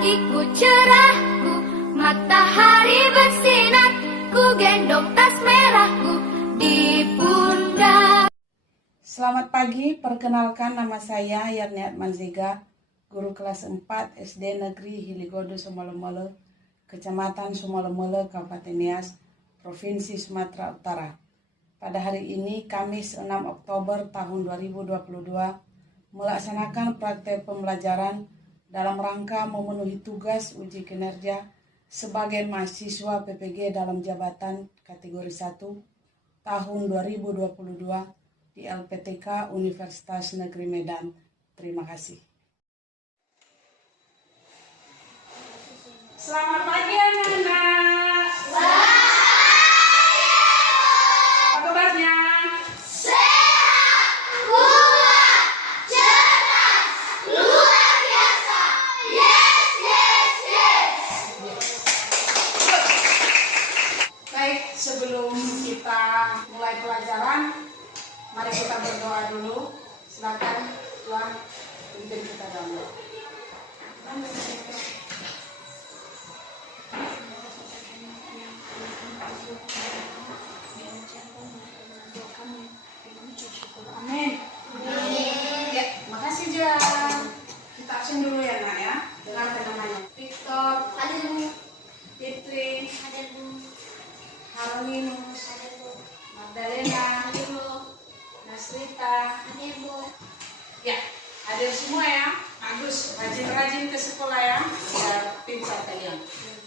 pagiku cerahku, matahari bersinar, ku gendong tas merahku di pundak. Selamat pagi, perkenalkan nama saya Yarniat Manziga, guru kelas 4 SD Negeri Hiligodo Sumalumele, Kecamatan Sumalumele, Kabupaten Nias, Provinsi Sumatera Utara. Pada hari ini, Kamis 6 Oktober tahun 2022, melaksanakan praktek pembelajaran dalam rangka memenuhi tugas uji kinerja sebagai mahasiswa PPG dalam jabatan kategori 1 tahun 2022 di LPTK Universitas Negeri Medan. Terima kasih. Selamat pagi anak-anak. Apa kabarnya? Sehat, kuat, cerdas, luar biasa. Yes, yes, yes. Baik, sebelum kita mulai pelajaran, mari kita berdoa dulu. Silakan Tuhan pimpin kita dalam doa. Amin. Ya, makasih Jan. Kita absen dulu ya nak ya. Dengarkan namanya. Victor, Ada Bu, Fitri, ada Bu, Harlinus, ada Bu, Magdalena, ada Bu, Nasrita. ada Bu. Ya, hadir semua ya. Bagus, rajin-rajin ke sekolah ya. Biar pintar kalian.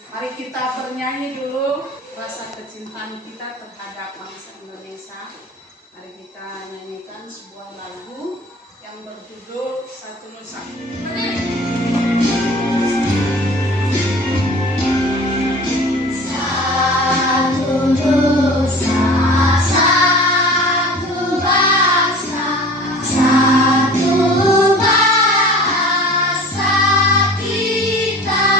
Mari kita bernyanyi dulu rasa kecintaan kita terhadap bangsa Indonesia. Mari kita nyanyikan sebuah lagu yang berjudul Satu Nusa. Satu nusa, satu bangsa, satu bahasa kita.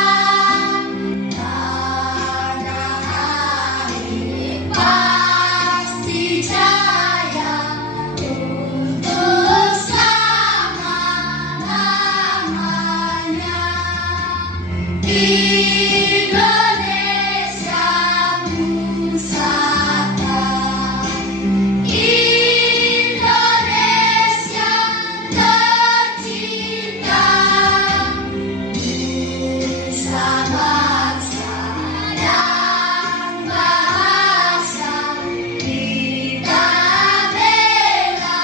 Pada hari pasti jaya untuk selama-lamanya. Indonesia Pusaka, Indonesia tercinta, nusa bangsa dan bahasa kita bela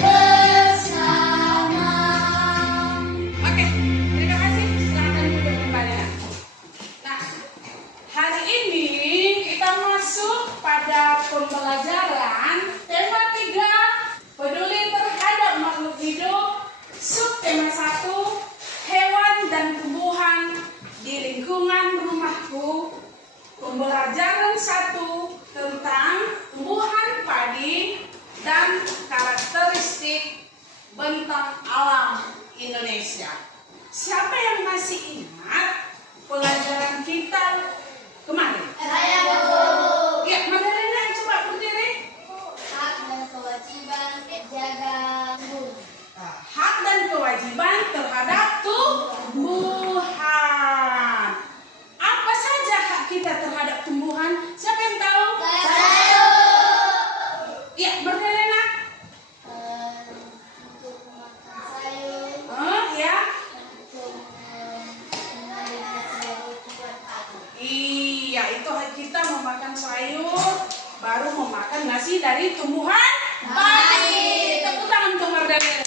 bersama. Oke, terima kasih. Silakan duduk kembali. Nah, hari ini kita masuk pada pembelajaran tema 3, peduli terhadap makhluk hidup, subtema 1, hewan dan tumbuhan di lingkungan rumahku, pembelajaran 1 tentang tumbuhan padi dan karakteristik bentang alam Indonesia. Siapa yang masih ingat pelajaran kita kemarin? Saya Bu. Ya, Madalena coba berdiri. Hak dan kewajiban jaga tumbuhan. Hak dan kewajiban terhadap tumbuhan. Apa saja hak kita terhadap tumbuhan? Siapa yang tahu? Saya Ya, Madalena. untuk makan sayur, Ya. untuk mengambil sayur buat aku. Iya, itu hak kita memakan sayur, baru memakan nasi dari tumbuhan padi. Tepuk tangan untuk Madalena.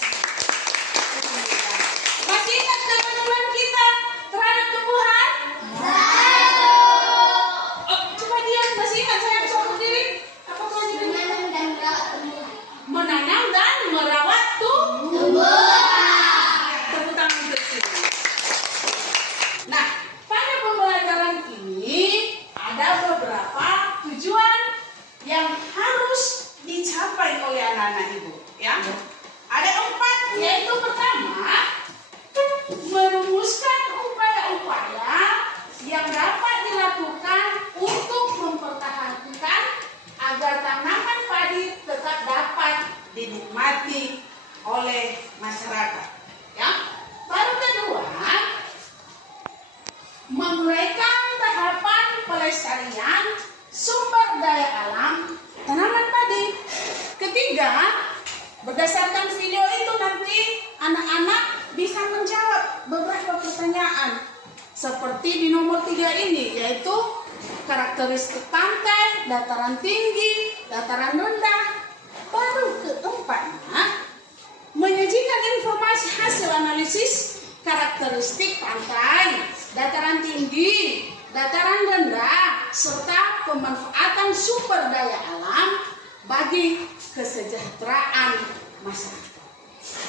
Masih ingat kewajiban kita terhadap tumbuhan? Oh, coba diam, masih ingat saya coba berdiri? Apa kewajiban kita? Menanam dan merawat tumbuhan. Menanam dan merawat Tumbuhan. Tepuk tangan untuk kita. Nah, pada pembelajaran ini ada beberapa tujuan yang harus dicapai oleh anak-anak ibu, ya. Ada 4 menguraikan tahapan pelestarian sumber daya alam tanaman padi. Ketiga, berdasarkan video itu nanti anak-anak bisa menjawab beberapa pertanyaan seperti di nomor 3 ini, yaitu karakteristik pantai, dataran tinggi, dataran rendah. Baru keempatnya, menyajikan informasi hasil analisis karakteristik pantai, dataran tinggi, dataran rendah, serta pemanfaatan sumber daya alam bagi kesejahteraan masyarakat.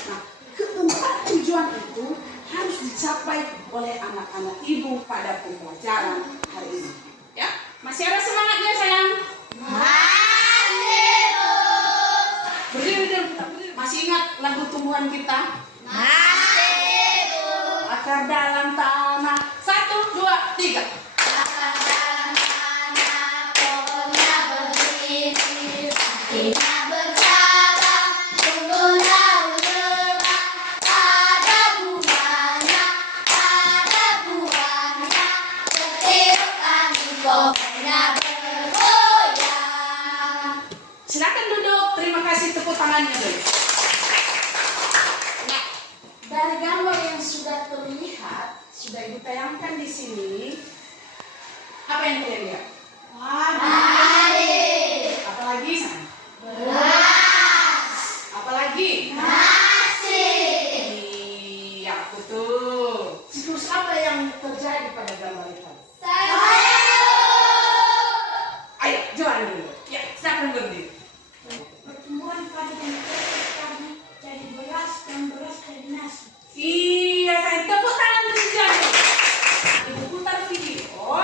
Nah, keempat tujuan itu harus dicapai oleh anak-anak ibu pada pembelajaran hari ini. Ya, masih ada semangatnya sayang? Masih, Bu. Berdiri. Masih ingat lagu tumbuhan kita? Masih, Bu. Akar dalam tanah. 1, 2, 3. Akar dalam tanah, pohonnya berdiri, hatinya bercabang, tumbuh daun lebat, ada buahnya, setiap angin pohonnya bergoyang. Silakan duduk. Terima kasih, tepuk tangannya dulu. Nah, dari gambar yang sudah terlihat, sudah Ibu tayangkan di sini. Apa yang kalian lihat? Apalagi sana? Apalagi? Iya, betul. Siklus apa yang terjadi pada gambar itu? Ayo, jalan dulu. Ya, silakan berdiri. Pertumbuhan padi dan padi jadi beras dan beras jadi nasi. Iya, saya tepuk tangan untuk sejarah. Ibu putar video,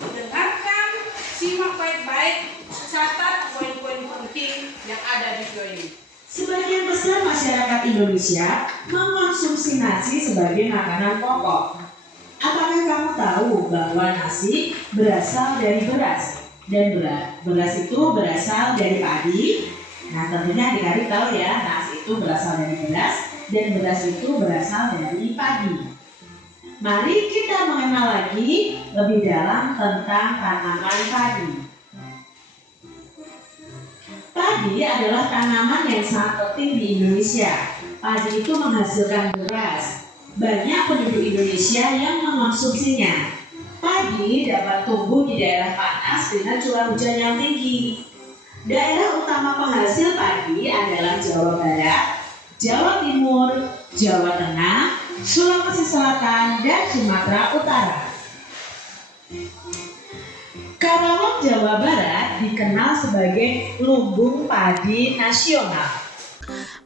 dengarkan, simak baik-baik, catat poin-poin penting yang ada di video ini. Sebagian besar masyarakat Indonesia mengkonsumsi nasi sebagai makanan pokok. Apakah kamu tahu bahwa nasi berasal dari beras dan beras itu berasal dari padi? Nah, tentunya adik-adik tahu ya, nasi itu berasal dari beras dan beras itu berasal dari padi. Mari kita mengenal lagi lebih dalam tentang tanaman padi. Padi adalah tanaman yang sangat penting di Indonesia. Padi itu menghasilkan beras. Banyak penduduk Indonesia yang mengonsumsinya. Padi dapat tumbuh di daerah panas dengan curah hujan yang tinggi. Daerah utama penghasil padi adalah Jawa Barat, Jawa Timur, Jawa Tengah, Sulawesi Selatan, dan Sumatera Utara. Karawang, Jawa Barat dikenal sebagai lumbung padi nasional.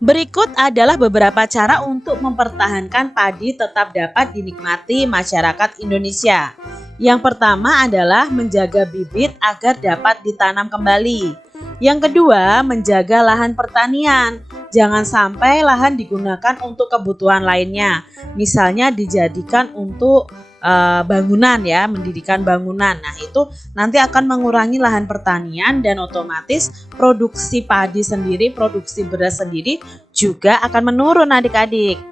Berikut adalah beberapa cara untuk mempertahankan padi tetap dapat dinikmati masyarakat Indonesia. Yang pertama adalah menjaga bibit agar dapat ditanam kembali. Yang kedua, menjaga lahan pertanian. Jangan sampai lahan digunakan untuk kebutuhan lainnya. Misalnya dijadikan untuk bangunan ya, mendirikan bangunan. Nah, itu nanti akan mengurangi lahan pertanian dan otomatis produksi padi sendiri, produksi beras sendiri juga akan menurun adik-adik.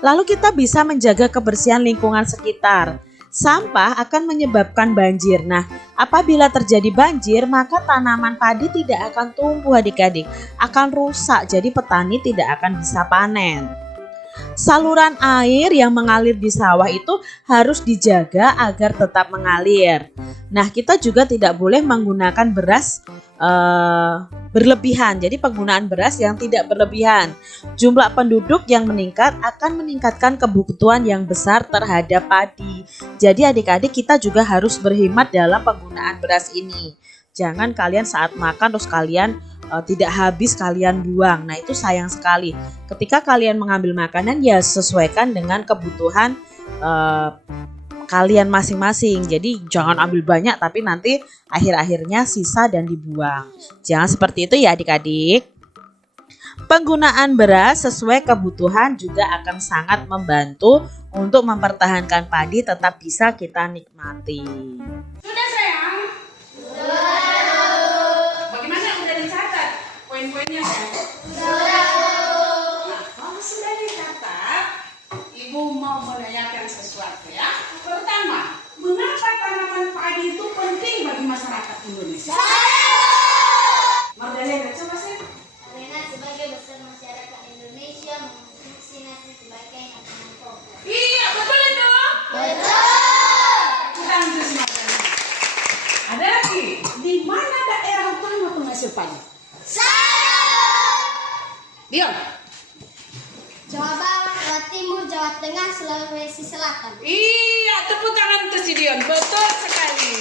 Lalu kita bisa menjaga kebersihan lingkungan sekitar. Sampah akan menyebabkan banjir. Nah, apabila terjadi banjir, maka tanaman padi tidak akan tumbuh adik-adik, akan rusak. Jadi petani tidak akan bisa panen. Saluran air yang mengalir di sawah itu harus dijaga agar tetap mengalir. Nah, kita juga tidak boleh menggunakan beras berlebihan. Jadi penggunaan beras yang tidak berlebihan. Jumlah penduduk yang meningkat akan meningkatkan kebutuhan yang besar terhadap padi. Jadi adik-adik kita juga harus berhemat dalam penggunaan beras ini. Jangan kalian saat makan terus kalian tidak habis kalian buang. Nah, itu sayang sekali. Ketika kalian mengambil makanan ya sesuaikan dengan kebutuhan kalian masing-masing. Jadi jangan ambil banyak tapi nanti akhir-akhirnya sisa dan dibuang. Jangan seperti itu ya adik-adik. Penggunaan beras sesuai kebutuhan juga akan sangat membantu untuk mempertahankan padi tetap bisa kita nikmati. Sudah sayang? Bagaimana udah dicatat poin-poinnya sayang? Nah, kalau sudah dicatat, Ibu mau menanyakan sesuatu ya. Pertama, padi itu penting bagi masyarakat Indonesia? Magdalena, coba sih. Karena sebagai besar masyarakat Indonesia mengkonsumsi nasi sebagai makanan pokok. Iya, betul itu. Betul. Kita lanjut Magdalena. Ada lagi. Di mana daerah utama penghasil padi? Dion. Jawa Barat, Jawa Timur, Jawa Tengah, Sulawesi Selatan. Iya, tepuk tangan untuk si Dion. Betul sekali.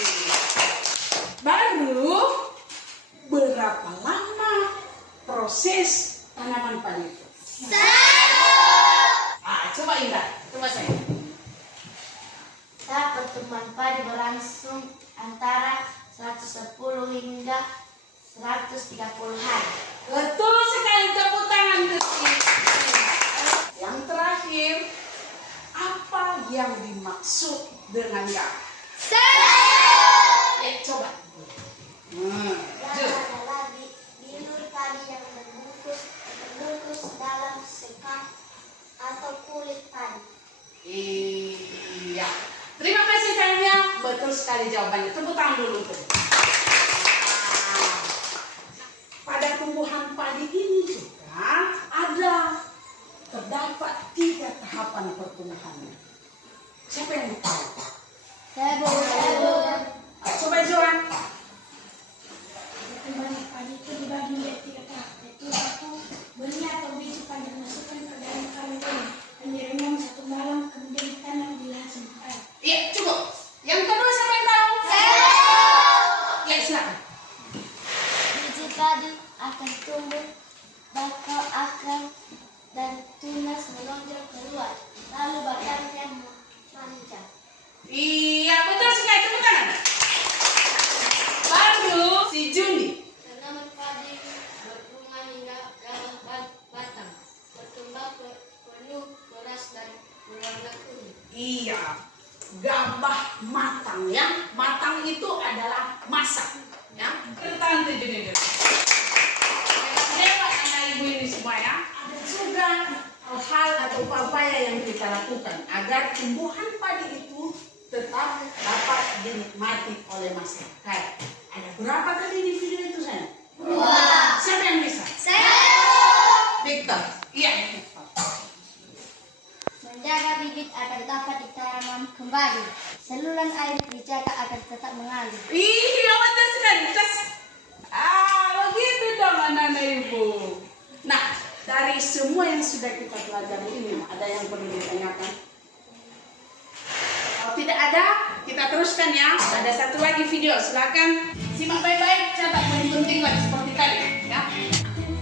Baru berapa lama proses tanaman padi itu? Coba Indah, coba saya. Tahap pertumbuhan padi berlangsung antara 110 hingga 130 hari. Betul sekali, tepuk tangan untuk si. Yang terakhir, apa yang dimaksud dengan gak? Coba. Yang adalah bilur padi yang terbungkus dalam sekam atau kulit padi. Iya. Terima kasih sayangnya. Betul sekali jawabannya. Tepuk tangan dulu tuh. Pada tumbuhan padi ini juga terdapat 3 tahapan pertumbuhannya. Siapa yang tahu? Coba Joan. Pertumbuhan padi itu dibagi menjadi 3 tahap, yaitu 1. Benih atau biji padi dimasukkan ke dalam karung benih dan direndam 1 malam, kemudian ditanam di lahan sementara. Iya, cukup. Yang kedua siapa yang tahu? Ya, silakan. Biji padi akan tumbuh, bakal akar dan tunas menonjol keluar, lalu batangnya memanjang. Iya, betul sekali. Tepuk tangan. Baru si Juni. Tanaman padi berbunga hingga gabah batang, berkembang penuh, keras dan berwarna kuning. Iya, gabah matang ya. Matang itu adalah masak. Ya, kita tangan tuh Juni dulu. Hebat anak ibu ini semua ya. Ada juga hal atau upaya yang kita lakukan agar tumbuhan padi itu tetap dapat dinikmati oleh masyarakat. Ada berapa tadi di video itu saya? 2. Siapa yang bisa? Saya. Victor. Iya. Menjaga bibit agar dapat ditanam kembali. Saluran air dijaga agar tetap mengalir. Iya, betul sekali. Begitu dong anak-anak ibu. Nah, dari semua yang sudah kita pelajari ini, ada yang perlu ditanyakan? Kalau tidak ada, kita teruskan ya. Ada satu lagi video, silakan simak baik-baik. Catat poin penting lagi seperti tadi, ya.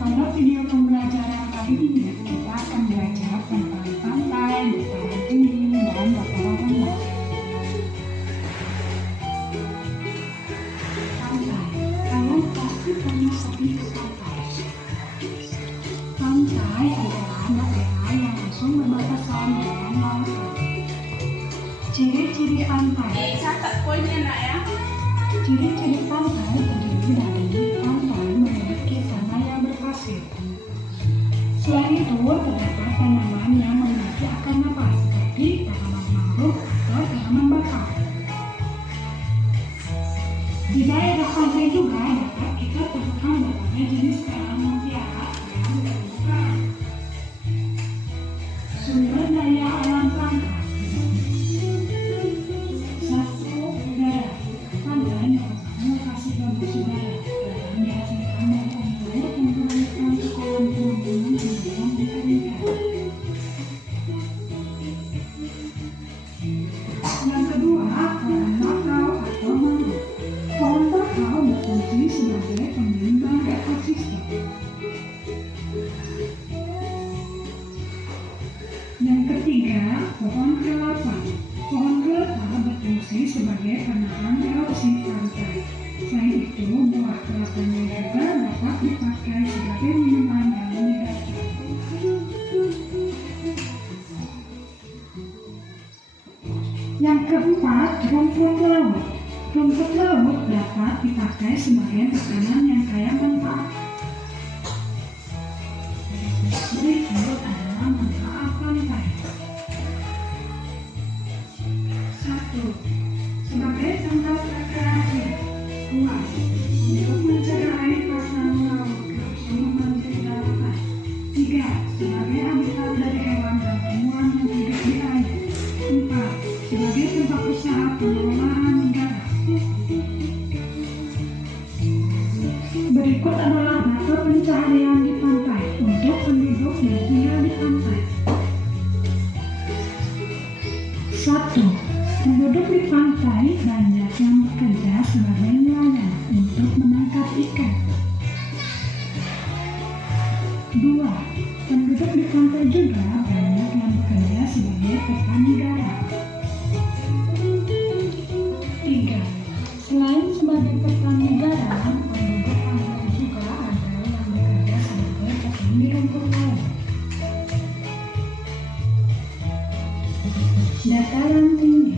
Pada video pembelajaran kali ini kita akan belajar tentang pantai, dataran tinggi, dan dataran rendah. Pantai, kalian pasti pernah sering ke pantai. Pantai adalah daerah yang langsung berbatasan dengan lautan. Ciri-ciri pantai. Catat poinnya nak ya. Ciri-ciri pantai terdiri dari pantai memiliki tanah yang berpasir. Selain itu, terdapat tanaman yang memiliki akar napas seperti tanaman mangrove atau tanaman bakau. Di daerah pantai juga dapat kita temukan berbagai jenis tanaman mutiara yang berbentuk. Sumber daya alam pantai. 1. Udara. Pantai merupakan lokasi produksi udara dan dihasilkan dari air yang mengalirkan ke kolam penampungan yang diinginkan. Yang kedua, pohon bakau atau mangrove. Pohon bakau berfungsi sebagai penyeimbang ekosistem. Yang ketiga, pohon kelapa. Pohon kelapa berfungsi sebagai penahan erosi pantai. Selain itu, buah kelapanya juga dapat dipakai sebagai minuman yang menyegarkan. Yang keempat, rumput laut. Rumput laut dapat dipakai sebagai makanan yang kaya manfaat. Berikut adalah manfaat pantai. 1. Sebagai tempat 1. Penduduk di pantai banyak yang bekerja sebagai nelayan untuk menangkap ikan. 2. Penduduk di pantai juga banyak yang bekerja sebagai petani garam. 3. Selain sebagai petani garam, penduduk pantai juga ada yang bekerja sebagai petani rumput laut. Dataran tinggi.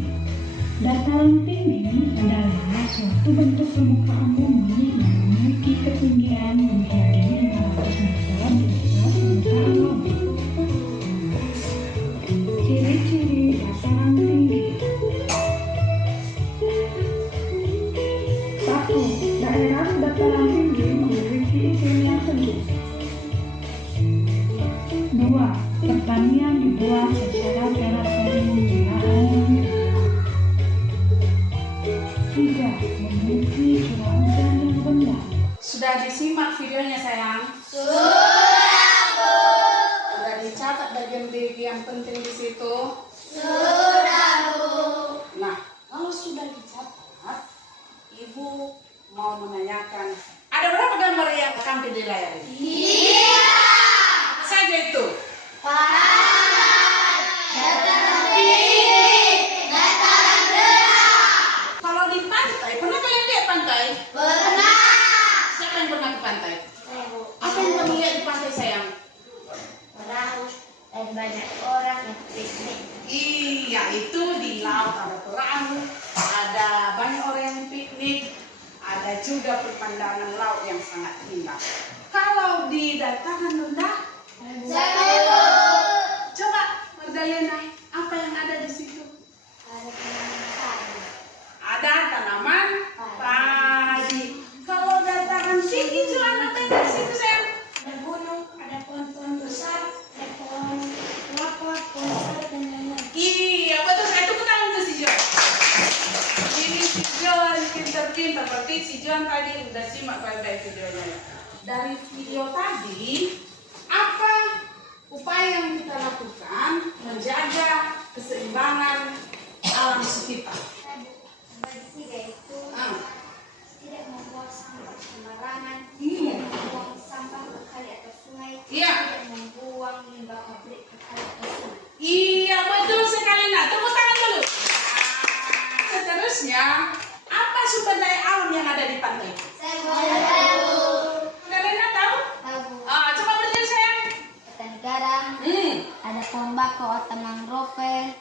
Dataran tinggi adalah suatu bentuk permukaan bumi yang memiliki ketinggian lebih dari 500 meter di atas permukaan laut. Ciri-ciri dataran tinggi. 1. Daerah dataran tinggi memiliki iklim yang sejuk. 2. Pertanian dibuat secara terasering di lahan. 3. Memiliki curah hujan yang rendah. Sudah disimak videonya sayang? Sudah, Bu. Sudah dicatat bagian-bagian yang penting di situ? Sudah, Bu. Nah, kalau sudah dicatat, Ibu mau menanyakan, ada berapa gambar yang tampil di layar ini? Iya. Apa saja itu? Kalau di pantai, pernah kalian lihat pantai? Pernah. Siapa yang pernah ke pantai? Apa yang kamu lihat di pantai sayang? Perahu dan banyak orang yang piknik. Iya, itu di laut ada perahu, ada banyak orang yang piknik, ada juga pemandangan laut yang sangat indah. Kalau di dataran rendah, coba Magdalena, apa yang ada di situ? Ada tanaman padi. Kalau dataran tinggi, Joan, apa yang di situ sayang? Ada gunung, ada pohon-pohon besar, ada pohon kelapa, pohon salak, dan lain-lain. Iya, betul. Saya tepuk tangan tuh si Joan. Ini si Joan pintar-pintar. Berarti si Joan tadi udah simak baik-baik videonya. Dari video tadi, apa upaya yang kita lakukan menjaga keseimbangan alam sekitar? Yaitu tidak membuang sampah sembarangan, Iya. tidak membuang sampah ke kali atau sungai, Iya. tidak membuang limbah pabrik ke kali atau sungai. Iya, betul sekali. Nah, tepuk tangan dulu. Seterusnya, apa sumber daya alam yang ada di pantai? Saya tahu. Kalian tahu? Tahu. Coba berdiri sayang. Petani garam, ada pohon bakau atau mangrove,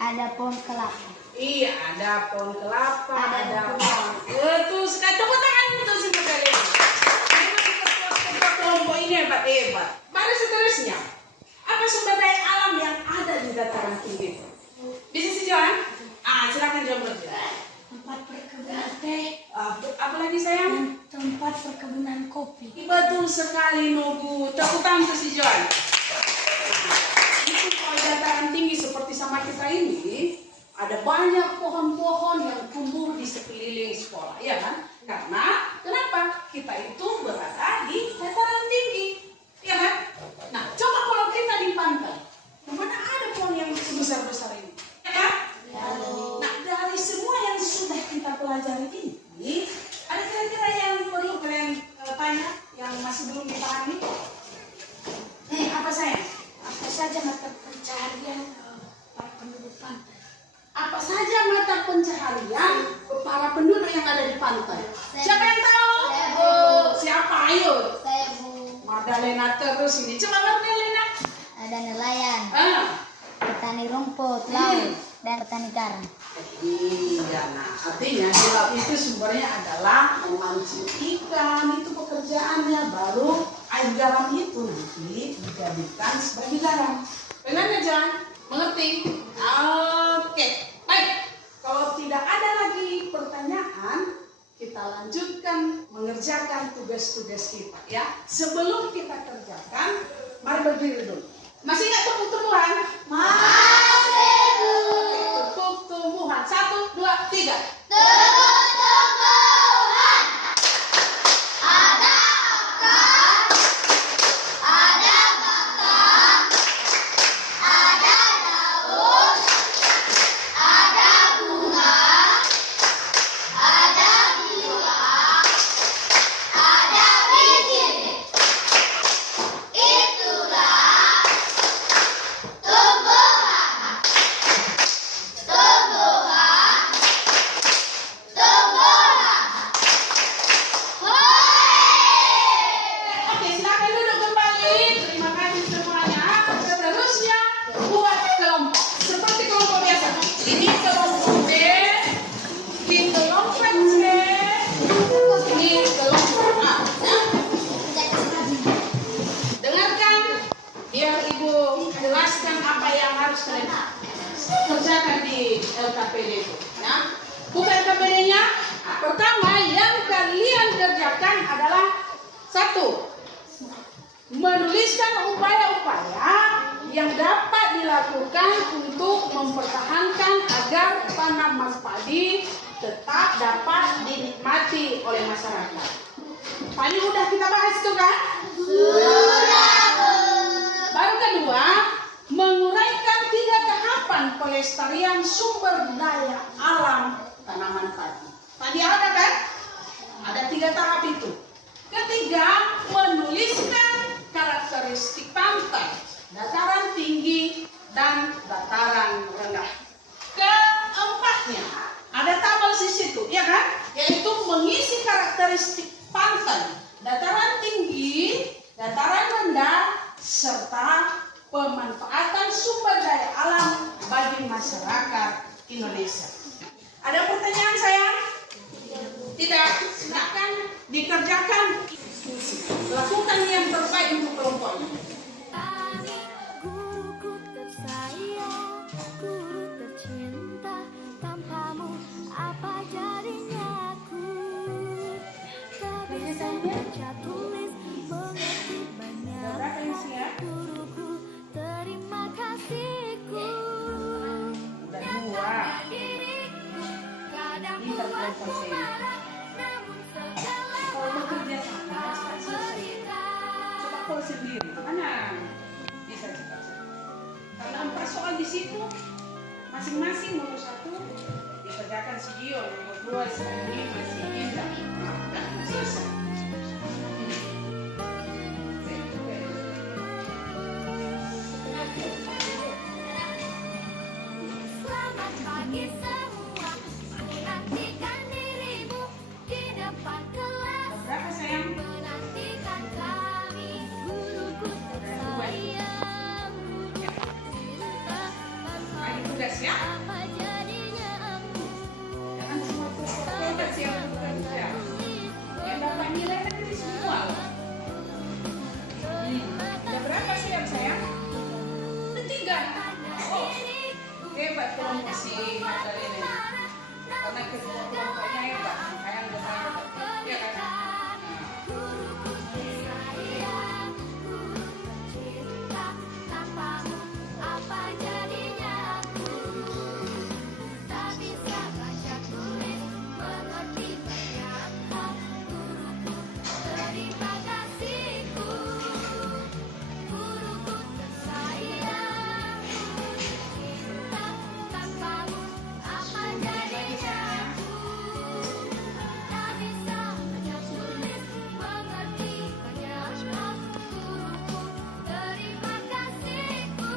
ada pohon kelapa. Iya, ada pohon kelapa, Ada pohon. Betul sekali. Tepuk tangan untuk si kalian. Memang ketua kelompok ini hebat-hebat. Mari seterusnya. Apa sumber daya alam yang ada di dataran tinggi? Bisa si Joan? Silakan Joan berdiri. Tempat perkebunan teh, Apa lagi sayang? dan tempat perkebunan kopi. Betul sekali Nobu. Tepuk tangan untuk si Joan. Itu kalau dataran tinggi seperti sama kita ini, ada banyak pohon-pohon yang tumbuh di sekeliling sekolah, ya kan? Karena kenapa? Kita itu berada di dataran tinggi, ya kan? Nah, coba kalau kita di pantai, mana ada pohon yang sebesar-besar ini, ya kan? Nah, dari semua yang sudah kita pelajari ini, ada kira-kira yang perlu kalian tanya, yang masih belum dipahami? Apa sayang? Apa saja mata pencaharian para penduduk pantai? Apa saja mata pencaharian para penduduk yang ada di pantai? Siapa yang tahu? Saya, Bu. Siapa? Ayo. Saya Bu. Magdalena terus ini. Coba Magdalena. Ada nelayan, petani rumput laut, dan petani garam. Iya, nah artinya di laut itu sumbernya adalah memancing ikan, itu pekerjaannya. Baru air garam itu nanti dijadikan sebagai garam. Benar nggak, Jan? Mengerti? Oke, baik. Kalau tidak ada lagi pertanyaan, kita lanjutkan mengerjakan tugas-tugas kita, ya. Sebelum kita kerjakan, mari berdiri dulu. Masih ingat tepuk-tepukan? Masih, Bu. Tepuk-tepukan. 1, 2, 3. di LKPD itu. Ya. Buka LKPD-nya. Nah, pertama yang kalian kerjakan adalah satu, menuliskan upaya-upaya yang dapat dilakukan untuk mempertahankan agar tanaman padi tetap dapat dinikmati oleh masyarakat. Tadi udah kita bahas itu kan? Baru kedua, menguraikan 3 tahapan pelestarian sumber daya alam tanaman padi. Tadi ada kan? Ada 3 tahap itu. Ketiga, menuliskan karakteristik pantai, dataran tinggi dan dataran rendah. Keempatnya, ada tabel di situ, ya kan? Yaitu mengisi karakteristik pantai, dataran tinggi, dataran rendah, serta pemanfaatan sumber daya alam bagi masyarakat Indonesia. Ada pertanyaan sayang? Tidak, silakan dikerjakan. Lakukan yang terbaik untuk kelompoknya. Guruku tersayang, guru tercinta, tanpamu apa jadinya aku? Tak bisa baca tulis, mengerti banyak. Guruku, terima kasihku. Nyatakan diriku, kadang buatku marah, namun segala maaf kau berikan. Coba kau sendiri, mana bisa cepat-cepat. Karena 4 soal di situ, masing-masing nomor 1 dikerjakan si Gio, nomor 2 si Andi, masih Indah. Selesai. Selamat pagi semua, menantikan dirimu di depan kelas. Berapa sayang? Menantikan kami, guruku tersayang, cinta Lagi tugas ya? apa jadinya aku? Jangan semua tugas yang bekerja. Yang dapat nilai nanti semua. Udah berapa siap sayang? Ketiga. Oh, hebat kelompok si Magdalena. Karena ketua kelompoknya hebat. Sayang benar. Ya kan? Guruku tersayang, guru tercinta, tanpamu apa jadinya aku? Tak bisa baca tulis, mengerti banyak hal. Guruku, terima kasihku. Guruku tersayang, guru tercinta, tanpamu apa jadinya aku? Tak bisa baca tulis, mengerti banyak hal. Guruku, terima kasihku.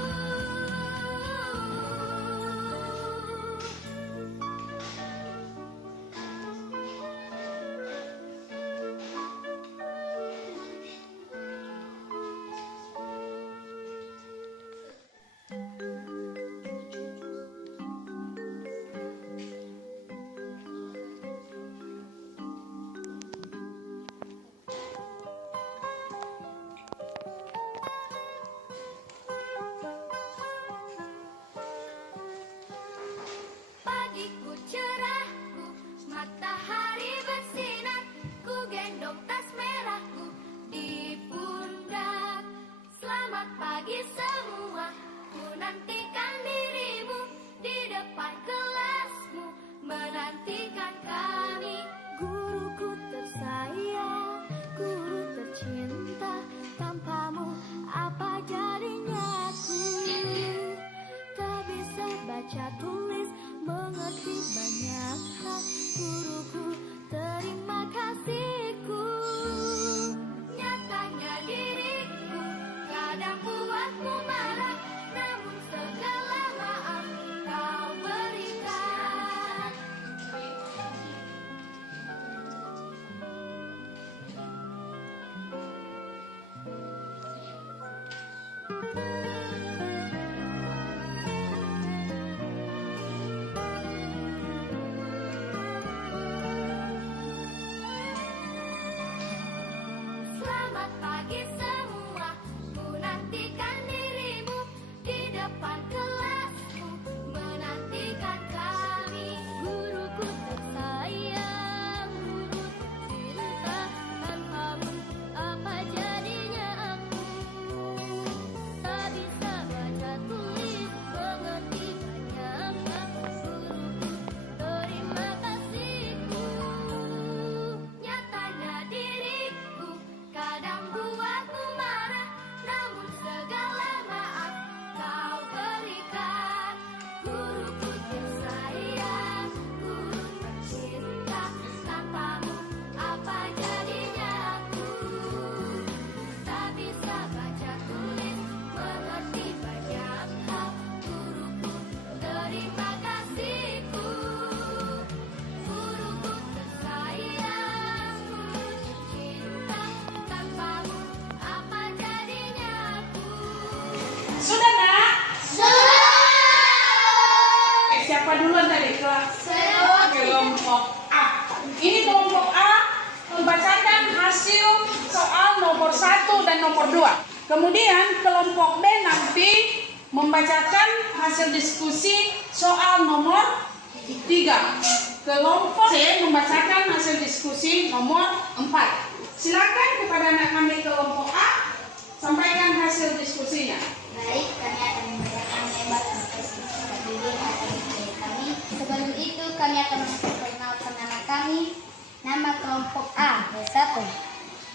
Pagiku cerahku, matahari bersinar, ku gendong tas merahku di pundak. Selamat pagi semua, ku nantikan dirimu di depan kelasmu, menantikan kami. Guruku tersayang, guru tercinta, tanpamu apa jadinya aku? Tak bisa baca tulis, mengerti banyak hal. Guruku, terima kasihku. Nyatanya diriku kadang buatmu marah, namun segala maaf kau berikan. siapa duluan tadi? Kelompok A. Ini kelompok A membacakan hasil soal nomor 1 dan nomor 2. Kemudian kelompok B nanti membacakan hasil diskusi soal nomor 3. Kelompok C membacakan hasil diskusi nomor 4. Silakan kepada anak kami kelompok A sampaikan hasil diskusinya. Baik, kami akan membacakan lebar diskusi dulu dari kami. Sebelum itu kami akan memperkenalkan nama kami. Nama kelompok A 1.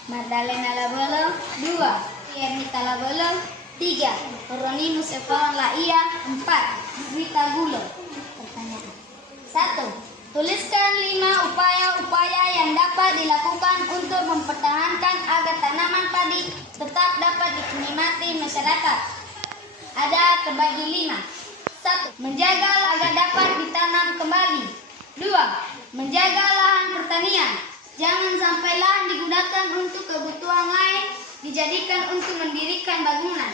Madalena Labolo 2. Ernita Labolo 3. Ronimus Evan Laia 4. Rita Gulo. Pertanyaan 1. Tuliskan 5 upaya-upaya yang dapat dilakukan untuk mempertahankan agar tanaman padi tetap dapat dinikmati masyarakat. Ada terbagi 5. 1. Menjaga agar dapat ditanam kembali. 2. Menjaga lahan pertanian. Jangan sampai lahan digunakan untuk kebutuhan lain, dijadikan untuk mendirikan bangunan.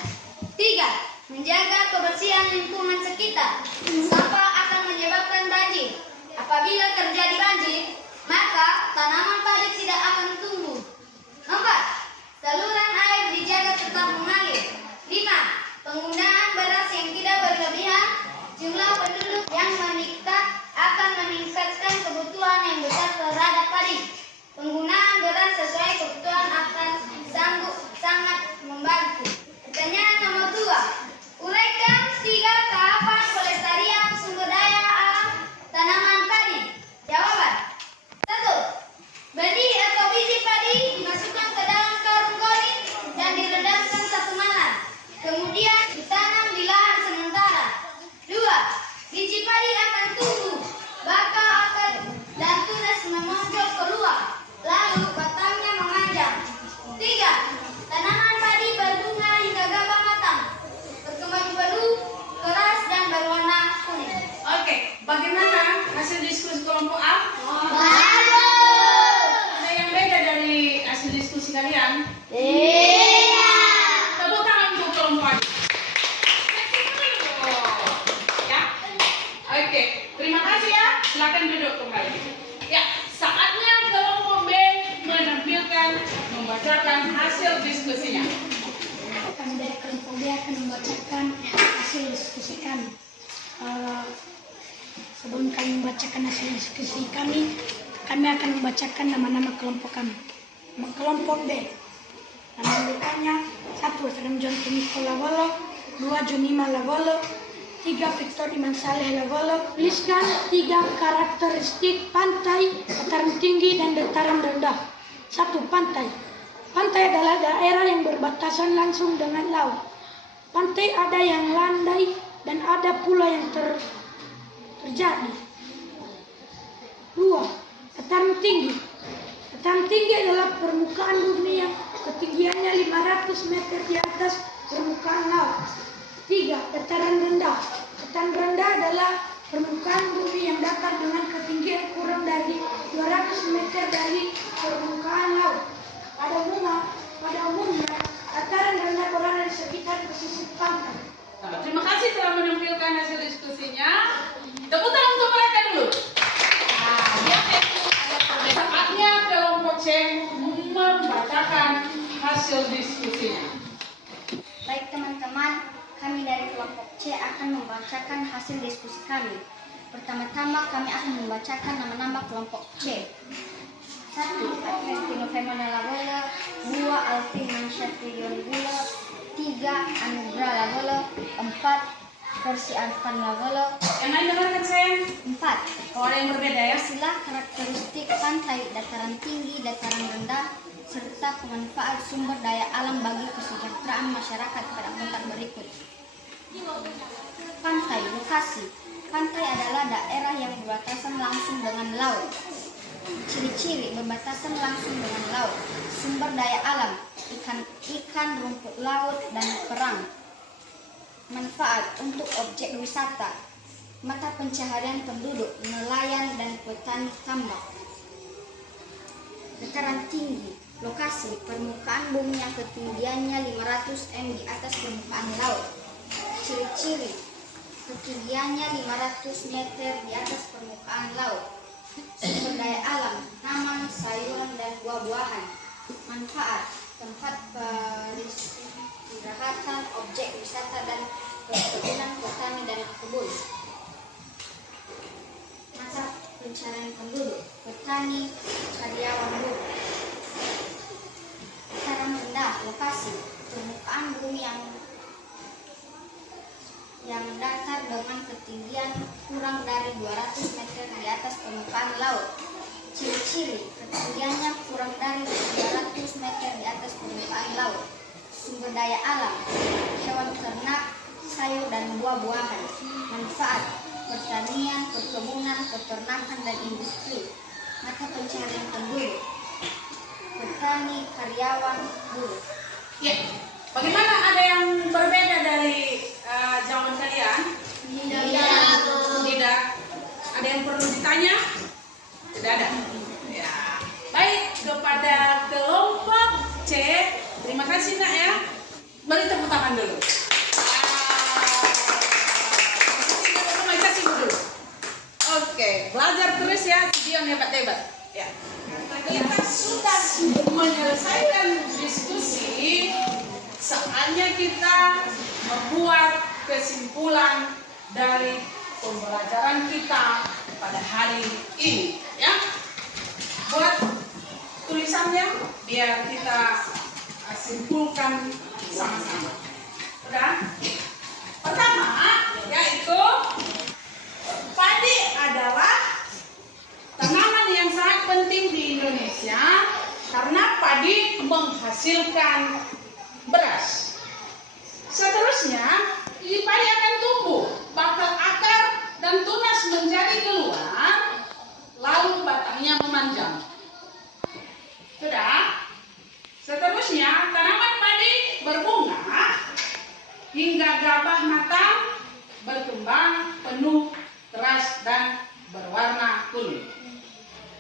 3. Menjaga kebersihan lingkungan sekitar. Sampah akan menyebabkan banjir. Apabila terjadi banjir, maka tanaman padi tidak akan tumbuh. 4. Saluran air dijaga tetap mengalir. 5. Penggunaan beras yang tidak berlebihan. Jumlah penduduk yang meningkat akan meningkatkan kebutuhan yang besar terhadap padi. Penggunaan beras sesuai kebutuhan akan sangat membantu. Pertanyaan nomor 2. Uraikan 3 tahapan pelestarian sumber daya alam tanaman padi. Jawaban. 1. Benih atau biji padi dimasukkan ke dalam karung gori dan direndamkan 1 malam. Kemudian ditanam di lahan sementara. 2. Biji padi akan tumbuh, bakal akan dan tunas memonjok keluar. Lalu batangnya memanjang. 3. Tanaman padi berbunga hingga gabah matang. Berkembang peluh, keras dan berwarna kuning. Oke, bagaimana hasil diskusi kelompok A? Ada yang beda dari hasil diskusi kalian? Iya. Tepuk tangan untuk kelompok A. Ya. Oke, terima kasih ya. Silakan duduk kembali. Ya, saatnya kelompok B menampilkan membacakan hasil diskusinya. Kami dari kelompok B akan membacakan hasil diskusi kami. Sebelum kami membacakan hasil diskusi kami akan membacakan nama-nama kelompok kami. Kelompok B, nama lengkapnya 1. Serem John Timiko Labolo, 2. Junima Labolo, 3. Victor Iman Saleh Labolo. Tuliskan 3 karakteristik pantai, dataran tinggi dan dataran rendah. 1. Pantai. Pantai adalah daerah yang berbatasan langsung dengan laut. Pantai ada yang landai dan ada pula yang terjadi. 2. Dataran tinggi. Dataran tinggi adalah permukaan bumi yang ketinggiannya 500 meter di atas permukaan laut. 3. Dataran rendah. Dataran rendah adalah permukaan bumi yang datar dengan ketinggian kurang dari 200 meter dari permukaan laut. Pada umumnya, dataran rendah berada di sekitar pesisir pantai. Terima kasih telah menampilkan hasil diskusinya. Tepuk tangan untuk mereka dulu. Saatnya kelompok C membacakan hasil diskusinya. Baik teman-teman, kami dari kelompok C akan membacakan hasil diskusi kami. Pertama-tama kami akan membacakan nama-nama kelompok C. 1. Adventino Femona Labolo, 2. Alvin Mansyafrion Gulo, 3. Anugrah Labolo, 4. Versi Arfan Labolo. Yang lain dengarkan saya. 4. Kalau ada yang berbeda ya. Istilah karakteristik pantai, dataran tinggi, dataran rendah, serta pemanfaat sumber daya alam bagi kesejahteraan masyarakat pada bentak berikut. Pantai, lokasi. Pantai adalah daerah yang berbatasan langsung dengan laut. Ciri-ciri berbatasan langsung dengan laut. Sumber daya alam, ikan, rumput laut, dan kerang. Manfaat untuk objek wisata, mata pencaharian penduduk, nelayan, dan petani tambak. Dataran tinggi, lokasi, permukaan bumi yang ketinggiannya 500 m di atas permukaan laut. Ciri-ciri, ketinggiannya 500 meter di atas permukaan laut. Sumber daya alam, tanaman, sayuran, dan buah-buahan. Manfaat, tempat peristirahatan, objek wisata, dan perkebunan petani dan kebun. Masa pencarian penduduk, petani, karyawan buruh. Cara rendah, lokasi, permukaan bumi yang datar dengan ketinggian kurang dari 200 meter di atas permukaan laut. Ciri-ciri, ketinggiannya kurang dari 200 meter di atas permukaan laut. Sumber daya alam, hewan ternak, sayur dan buah-buahan. Manfaat, pertanian, perkebunan, peternakan, dan industri. Mata pencarian penduduk, petani, karyawan, buruh. Ya, bagaimana, ada yang berbeda dari jawaban kalian? Tidak. Ada yang perlu ditanya? Tidak ada. Ya. Baik, kepada kelompok C, terima kasih nak ya. Beri tepuk tangan dulu. Kasih dulu. Oke, belajar terus ya, video hebat-hebat. Ya. Kita sudah menyelesaikan diskusi, saatnya kita membuat kesimpulan dari pembelajaran kita pada hari ini, ya. Buat tulisannya biar kita simpulkan sama-sama. Udah? Pertama, yaitu padi adalah tanaman yang sangat penting di Indonesia karena padi menghasilkan beras. Seterusnya, padi akan tumbuh, bakal akar dan tunas menjadi keluar, lalu batangnya memanjang. Sudah? Seterusnya, tanaman padi berbunga hingga gabah matang, berkembang, penuh, keras, dan berwarna kuning.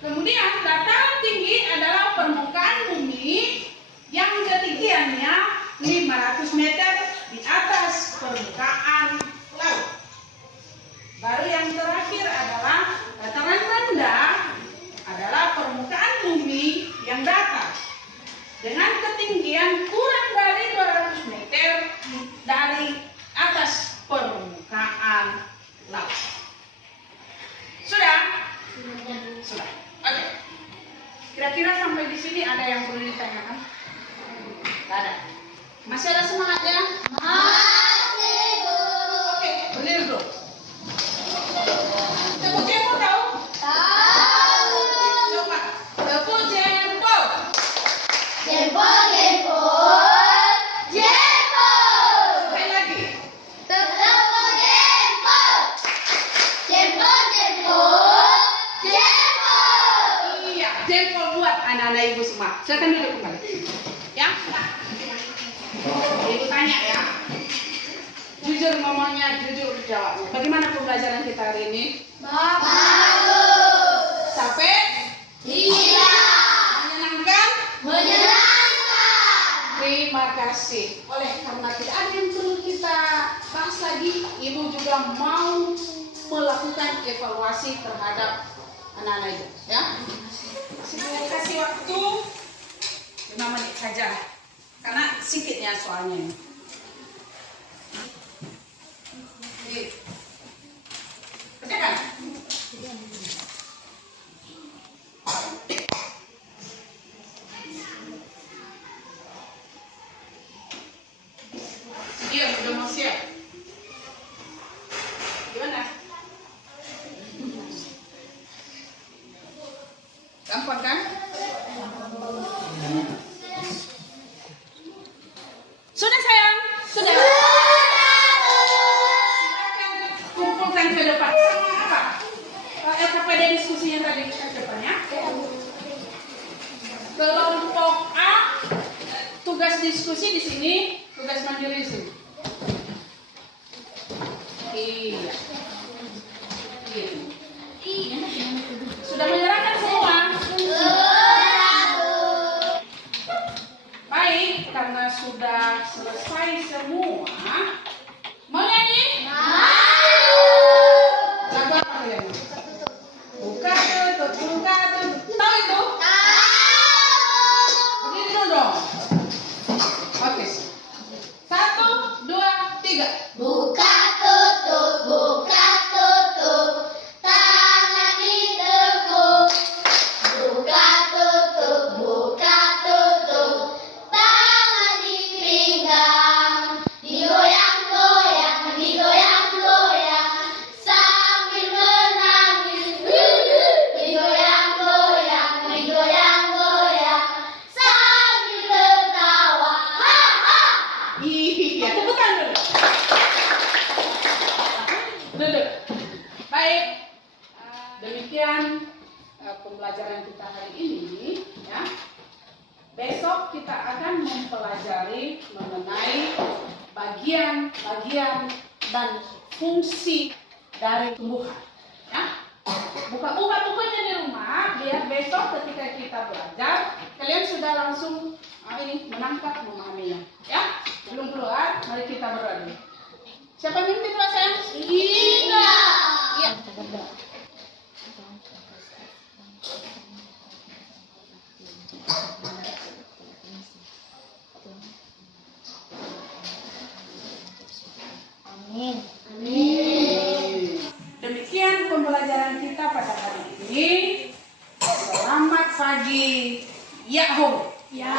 Kemudian dataran tinggi adalah permukaan bumi yang ketinggiannya 500 meter di atas permukaan laut. Baru yang terakhir adalah dataran rendah adalah permukaan bumi yang datar dengan ketinggian kurang dari 200 meter dari atas permukaan laut. Sudah? Sudah. Oke. Kira-kira sampai di sini ada yang perlu ditanyakan? Tidak ada. Masih ada semangat ya? Masih, Bu. Oke, berdiri dulu. Tepuk jempol tahu? Tahu. Coba. Tepuk jempol. Jempol, jempol, jempol. Sekali lagi. Tepuk jempol. Jempol, jempol, jempol. Iya, jempol buat anak-anak ibu semua. Silakan duduk kembali. Ya. Ibu tanya ya. Jujur ngomongnya, jujur jawabnya. Bagaimana pembelajaran kita hari ini? Bagus. Capek? Tidak. Menyenangkan? Menyenangkan. Terima kasih. Oleh karena tidak ada yang perlu kita bahas lagi, ibu juga mau melakukan evaluasi terhadap anak-anak ibu. Ya. Kasih waktu 5 menit saja. Karena sedikitnya soalnya ini. Kerjakan. Dia udah mau siap. Gimana? Gampang kan? Sudah sayang? Sudah? Silakan kumpulkan ke depan. Sama apa? LKPD diskusi yang tadi ke depannya. Kelompok A, tugas diskusi di sini, tugas mandiri di sini. Iya. Sudah menyerahkan semua? Baik, karena sudah selesai semua, mau nyanyi? Baik, demikian pembelajaran kita hari ini. Ya. Besok kita akan mempelajari mengenai bagian-bagian dan fungsi dari tumbuhan. Ya. Buka-buka bukunya di rumah, biar besok ketika kita belajar, kalian sudah langsung menangkap memahaminya. Ya, belum keluar, mari kita berdoa. Siapa mimpin Pak sayang? Iya. Iya. Amin. Demikian pembelajaran kita pada hari ini. Selamat pagi. Yahoo. Ya.